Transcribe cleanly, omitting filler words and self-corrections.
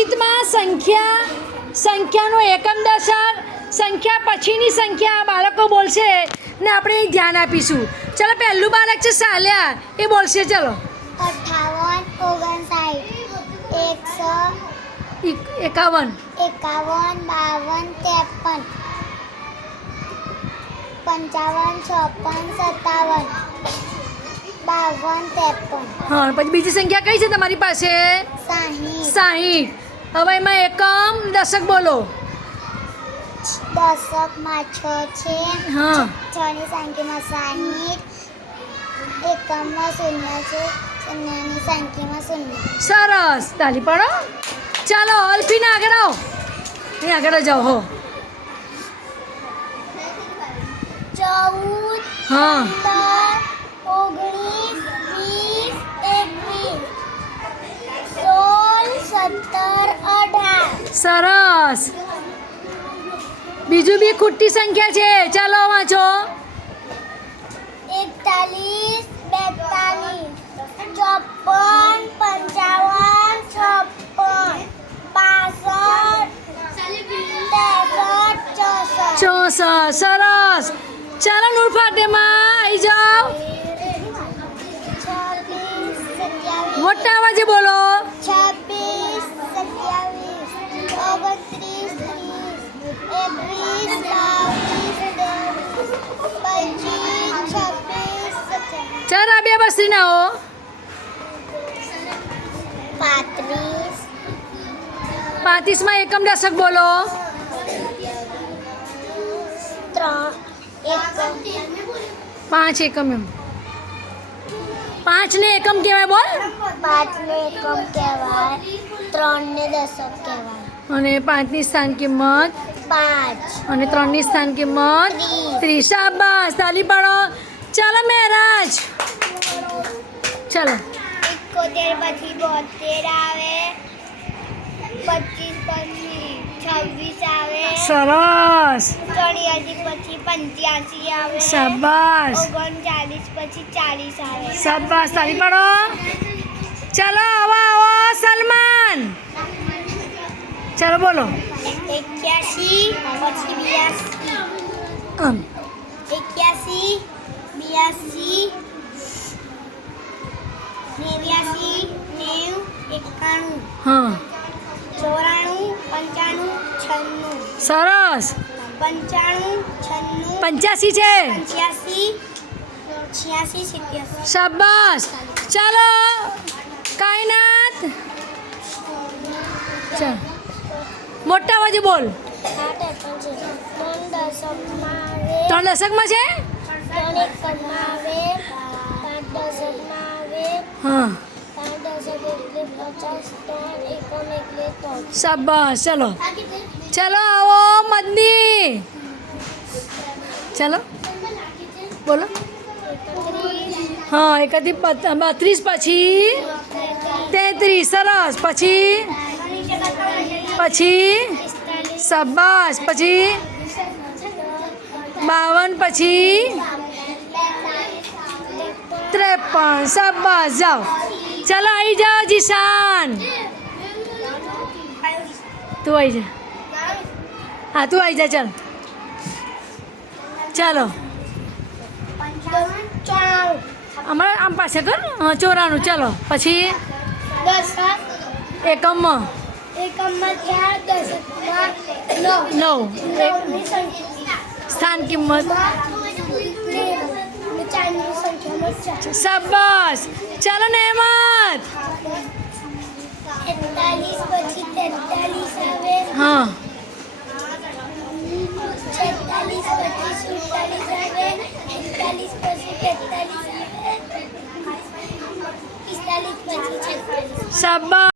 ગણિતમાં સંખ્યાનો એકમ દશક સંખ્યા પછીની સંખ્યા બાળકો બોલશે ને આપણે ધ્યાન આપીશું. ચલો પહેલું બાળક છે સાલ્યા, એ બોલશે. ચલો 58 59 51 52 53 56 57 52 53 હા, પછી બીજી સંખ્યા કઈ છે તમારી પાસે? 60. હવે એમાં એકમ દશક બોલો. દશકમાં 6 છે. હા, 6 ની સંખ્યામાં 60. એકમમાં 0 છે. શૂન્યની સંખ્યામાં 0. સરસ, તાલી પાડો. ચાલો અલ્ફીને આગળ આવો. અહીં આગળ જાઓ. હો 14 હા 19 20 21 16 17 18 સરસ. બીજું બી ખોટી સંખ્યા છે, ચાલો વાંચો. 41 42 54 55 56 64. સરસ. ચાલો નૂર ફાટેમાં આવી જાઓ. 56 મોટા અવાજે બોલો. 27 ચાલો બે બસરી ના હો. 35માં એકમ દશક બોલો. 5 એકમ. એમ 5 ને એકમ કહેવાય બોલ. 5 ને એકમ કહેવાય. 3 ને દશક કહેવાય. અને 5 ની સ્થાન કિંમત 5 અને 3 ની સ્થાન કિંમત 30. શાબાશ, તાલી પાડો. ચાલો મહેરાજ, ચાલો. 71 પછી 72 આવે. 25 પછી 26 આવે. સરસ. 84 પછી 85 આવે. શાબાશ 39 પછી 40 આવે. શાબાશ, તાલી પાડો. ચાલો આવો સલમાન, ચાલો બોલો. 81 પછી 82 આમ 81 82 89 90 91 હા 94 95 96 સરસ. 95 96 85 છે. 85 86 87 શાબાશ. ચાલો કાયનાત, ચાલ મોટા અવાજે બોલ. 3 દશકમાં છે. હા શાબાશ. ચલો ચલો આવો મદની, ચાલો બોલો. હા 31 પછી 33. સરસ. પછી શાબાશ. પછી 52 પછી 53. શાબાશ. જાઓ, ચાલો આવી જાઓ જીશાન. તું આવી જા. હા તું આવી જા. ચાલો અમારે આમ પાસે કર. 94. ચાલો પછી એકમમાં 9 સ્થાન કિંમત. શાબાશ. ચાલો નેમત. 41 પછી 43 આવે. હા 46 પછી 47 આવે. 41 પછી 45 આવે. 45 પછી 46. શાબાશ.